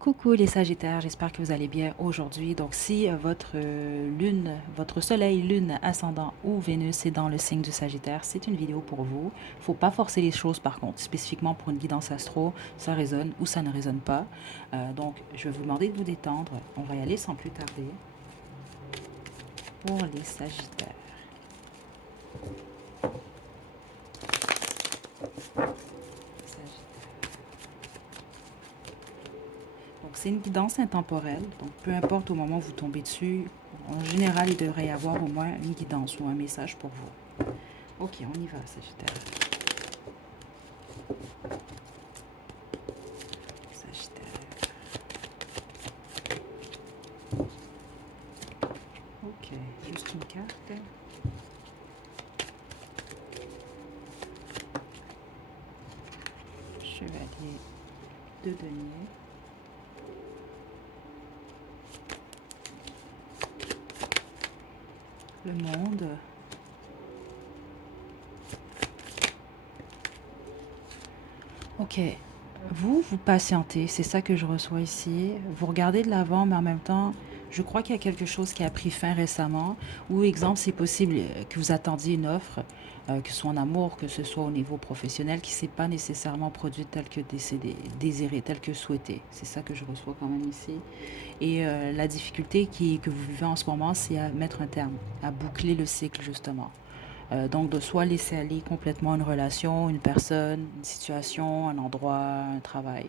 Coucou les Sagittaires, j'espère que vous allez bien aujourd'hui. Donc si votre lune, votre soleil, lune, ascendant ou Vénus est dans le signe du Sagittaire, c'est une vidéo pour vous. Faut pas forcer les choses par contre, spécifiquement pour une guidance astro, ça résonne ou ça ne résonne pas. Donc je vais vous demander de vous détendre. On va y aller sans plus tarder pour les Sagittaires. Donc, c'est une guidance intemporelle. Donc, peu importe au moment où vous tombez dessus, en général, il devrait y avoir au moins une guidance ou un message pour vous. Ok, on y va, Sagittaire. Sagittaire. Ok, juste une carte. Chevalier de denier. Le monde. Ok, vous patientez, c'est ça que je reçois ici. Vous regardez de l'avant, mais en même temps, je crois qu'il y a quelque chose qui a pris fin récemment. Ou exemple, c'est possible que vous attendiez une offre, que ce soit en amour, que ce soit au niveau professionnel, qui ne s'est pas nécessairement produite telle que désirée, telle que souhaitée. C'est ça que je reçois quand même ici. Et la difficulté que vous vivez en ce moment, c'est à mettre un terme, à boucler le cycle justement. Donc, de soit laisser aller complètement une relation, une personne, une situation, un endroit, un travail.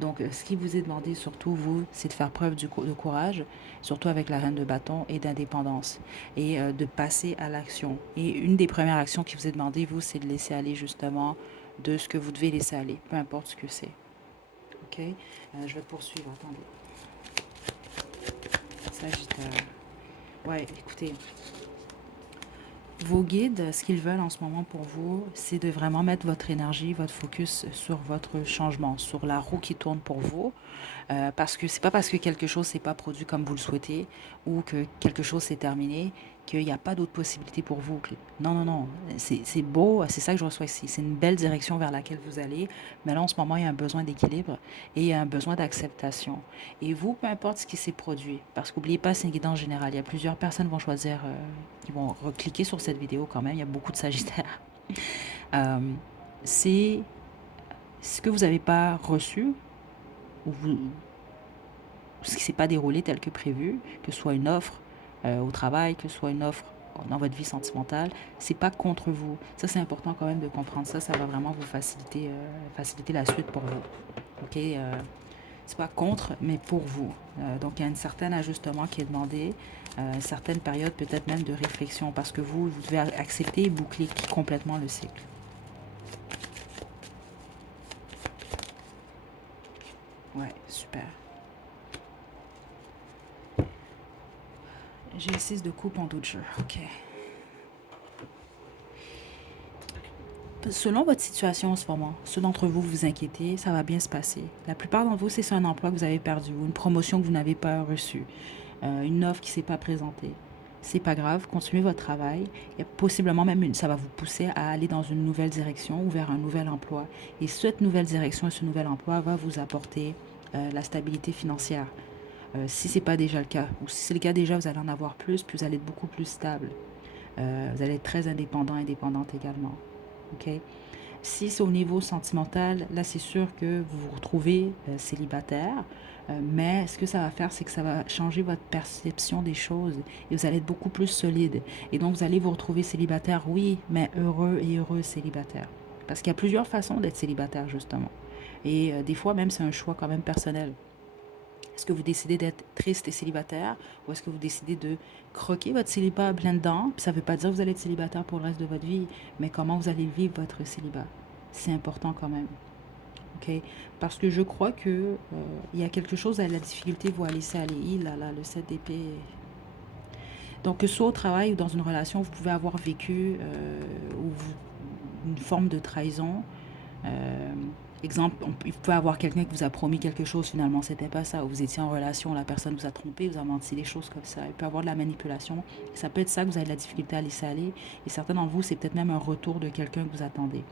Donc, ce qui vous est demandé, surtout vous, c'est de faire preuve de courage, surtout avec la reine de bâton et d'indépendance, et de passer à l'action. Et une des premières actions qui vous est demandée, vous, c'est de laisser aller justement de ce que vous devez laisser aller, peu importe ce que c'est. Ok. Je vais poursuivre, attendez. Sagittaire. Ouais, écoutez, vos guides, ce qu'ils veulent en ce moment pour vous, c'est de vraiment mettre votre énergie, votre focus sur votre changement, sur la roue qui tourne pour vous. Parce que c'est pas parce que quelque chose s'est pas produit comme vous le souhaitez ou que quelque chose s'est terminé qu'il n'y a pas d'autres possibilités pour vous. Non, non, non. C'est beau, c'est ça que je reçois ici. C'est une belle direction vers laquelle vous allez. Mais là, en ce moment, il y a un besoin d'équilibre et il y a un besoin d'acceptation. Et vous, peu importe ce qui s'est produit, parce qu'oubliez pas, c'est une guidance générale. Il y a plusieurs personnes qui vont choisir, qui vont recliquer sur cette vidéo quand même. Il y a beaucoup de Sagittaires. Euh, c'est ce que vous n'avez pas reçu ou ce qui ne s'est pas déroulé tel que prévu, que ce soit une offre au travail, que ce soit une offre dans votre vie sentimentale, c'est pas contre vous. Ça, c'est important quand même de comprendre ça. Ça va vraiment vous faciliter la suite pour vous. Ok, c'est pas contre, mais pour vous. Donc, il y a un certain ajustement qui est demandé, une certaine période peut-être même de réflexion, parce que vous devez accepter et boucler complètement le cycle. Ouais, super. J'ai le 6 de coupe en doute. Ok. Selon votre situation en ce moment, ceux d'entre vous vous inquiétez, ça va bien se passer. La plupart d'entre vous, c'est un emploi que vous avez perdu ou une promotion que vous n'avez pas reçue, une offre qui ne s'est pas présentée. C'est pas grave, continuez votre travail. Il y a possiblement même ça va vous pousser à aller dans une nouvelle direction ou vers un nouvel emploi. Et cette nouvelle direction et ce nouvel emploi va vous apporter la stabilité financière. Si ce n'est pas déjà le cas, ou si c'est le cas déjà, vous allez en avoir plus, puis vous allez être beaucoup plus stable. Vous allez être très indépendant, indépendante également. Ok. Si c'est au niveau sentimental, là, c'est sûr que vous vous retrouvez célibataire, mais ce que ça va faire, c'est que ça va changer votre perception des choses et vous allez être beaucoup plus solide. Et donc, vous allez vous retrouver célibataire, oui, mais heureux et heureuse célibataire. Parce qu'il y a plusieurs façons d'être célibataire, justement. Et des fois, même, c'est un choix quand même personnel. Est-ce que vous décidez d'être triste et célibataire ou est-ce que vous décidez de croquer votre célibat plein dedans? Ça ne veut pas dire que vous allez être célibataire pour le reste de votre vie, mais comment vous allez vivre votre célibat? C'est important quand même. Ok. Parce que je crois que il y a quelque chose à la difficulté, vous à laisser aller. Là, le 7 d'épée. Donc, que ce soit au travail ou dans une relation, vous pouvez avoir vécu une forme de trahison. Exemple, il peut y avoir quelqu'un qui vous a promis quelque chose, finalement, c'était pas ça. Ou vous étiez en relation, la personne vous a trompé, vous a menti, des choses comme ça. Il peut y avoir de la manipulation. Ça peut être ça que vous avez de la difficulté à laisser aller. Et certains d'entre vous, c'est peut-être même un retour de quelqu'un que vous attendez.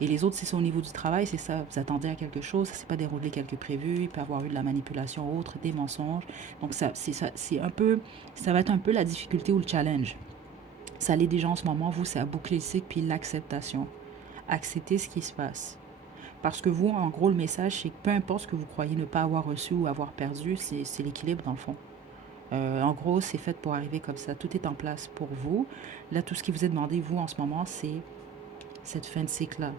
Et les autres, si c'est au niveau du travail, c'est ça. Vous attendez à quelque chose, ça s'est pas déroulé quelque prévu. Il peut y avoir eu de la manipulation autre, des mensonges. Donc c'est un peu, ça va être un peu la difficulté ou le challenge. Ça l'est déjà en ce moment, vous, c'est à boucler le cycle puis l'acceptation. Accepter ce qui se passe. Parce que vous, en gros, le message, c'est que peu importe ce que vous croyez ne pas avoir reçu ou avoir perdu, c'est l'équilibre dans le fond. En gros, c'est fait pour arriver comme ça. Tout est en place pour vous. Là, tout ce qui vous est demandé, vous, en ce moment, c'est cette fin de cycle-là.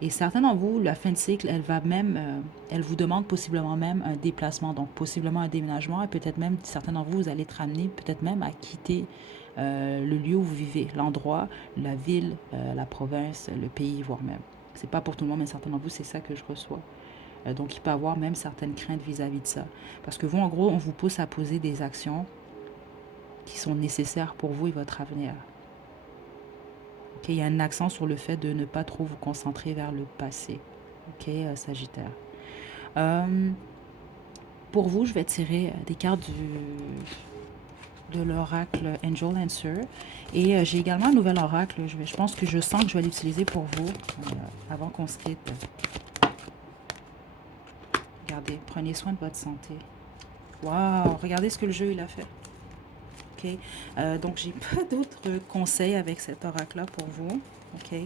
Et certains d'entre vous, la fin de cycle, elle va même, elle vous demande possiblement même un déplacement, donc possiblement un déménagement, et peut-être même, certains d'entre vous, vous allez être amenés peut-être même à quitter le lieu où vous vivez, l'endroit, la ville, la province, le pays, voire même. C'est pas pour tout le monde, mais certains d'entre vous, c'est ça que je reçois. Donc, il peut y avoir même certaines craintes vis-à-vis de ça. Parce que vous, en gros, on vous pousse à poser des actions qui sont nécessaires pour vous et votre avenir. Okay, il y a un accent sur le fait de ne pas trop vous concentrer vers le passé. Ok, Sagittaire. Pour vous, je vais tirer des cartes de l'oracle Angel Answer. Et j'ai également un nouvel oracle. Je pense que je sens que je vais l'utiliser pour vous avant qu'on se quitte. Regardez, prenez soin de votre santé. Waouh, regardez ce que le jeu il a fait. Ok, donc j'ai pas d'autres conseils avec cet oracle-là pour vous. Ok,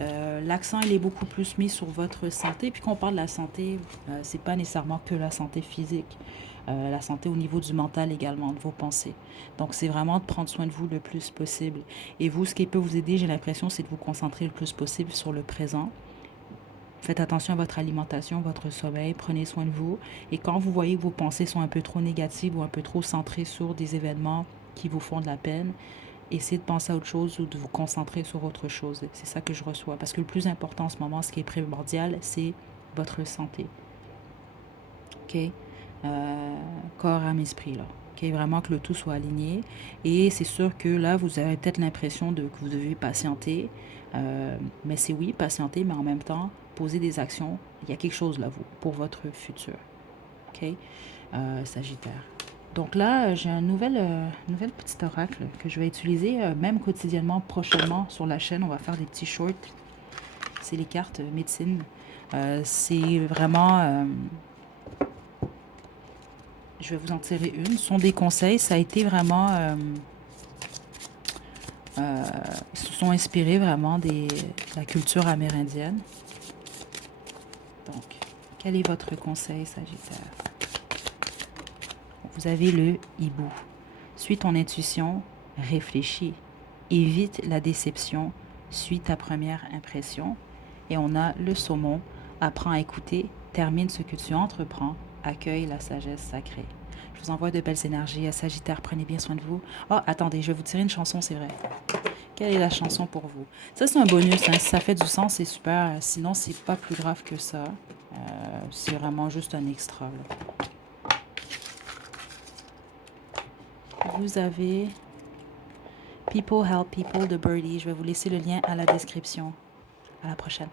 l'accent il est beaucoup plus mis sur votre santé. Puis quand on parle de la santé, c'est pas nécessairement que la santé physique, la santé au niveau du mental également, de vos pensées. Donc c'est vraiment de prendre soin de vous le plus possible. Et vous, ce qui peut vous aider, j'ai l'impression, c'est de vous concentrer le plus possible sur le présent. Faites attention à votre alimentation, votre sommeil, prenez soin de vous. Et quand vous voyez que vos pensées sont un peu trop négatives ou un peu trop centrées sur des événements qui vous font de la peine, essayez de penser à autre chose ou de vous concentrer sur autre chose. C'est ça que je reçois. Parce que le plus important en ce moment, ce qui est primordial, c'est votre santé. OK? Corps, âme, esprit, là. OK? Vraiment que le tout soit aligné. Et c'est sûr que là, vous avez peut-être l'impression que vous devez patienter. Mais c'est oui, patienter, mais en même temps, poser des actions. Il y a quelque chose là, vous, pour votre futur. OK? Sagittaire. Donc là, j'ai un nouvel petit oracle que je vais utiliser même quotidiennement, prochainement sur la chaîne. On va faire des petits shorts. C'est les cartes médecine. C'est vraiment... je vais vous en tirer une. Ce sont des conseils. Ça a été vraiment... ils se sont inspirés vraiment de la culture amérindienne. Donc, quel est votre conseil, Sagittaire? Vous avez le hibou. Suis ton intuition, réfléchis. Évite la déception, suis ta première impression. Et on a le saumon. Apprends à écouter, termine ce que tu entreprends, accueille la sagesse sacrée. Je vous envoie de belles énergies. À Sagittaire, prenez bien soin de vous. Oh, attendez, je vais vous tirer une chanson, c'est vrai. Quelle est la chanson pour vous? Ça, c'est un bonus. Hein. Si ça fait du sens, c'est super. Sinon, c'est pas plus grave que ça. C'est vraiment juste un extra. Là. Vous avez People Help People de Birdie. Je vais vous laisser le lien à la description. À la prochaine.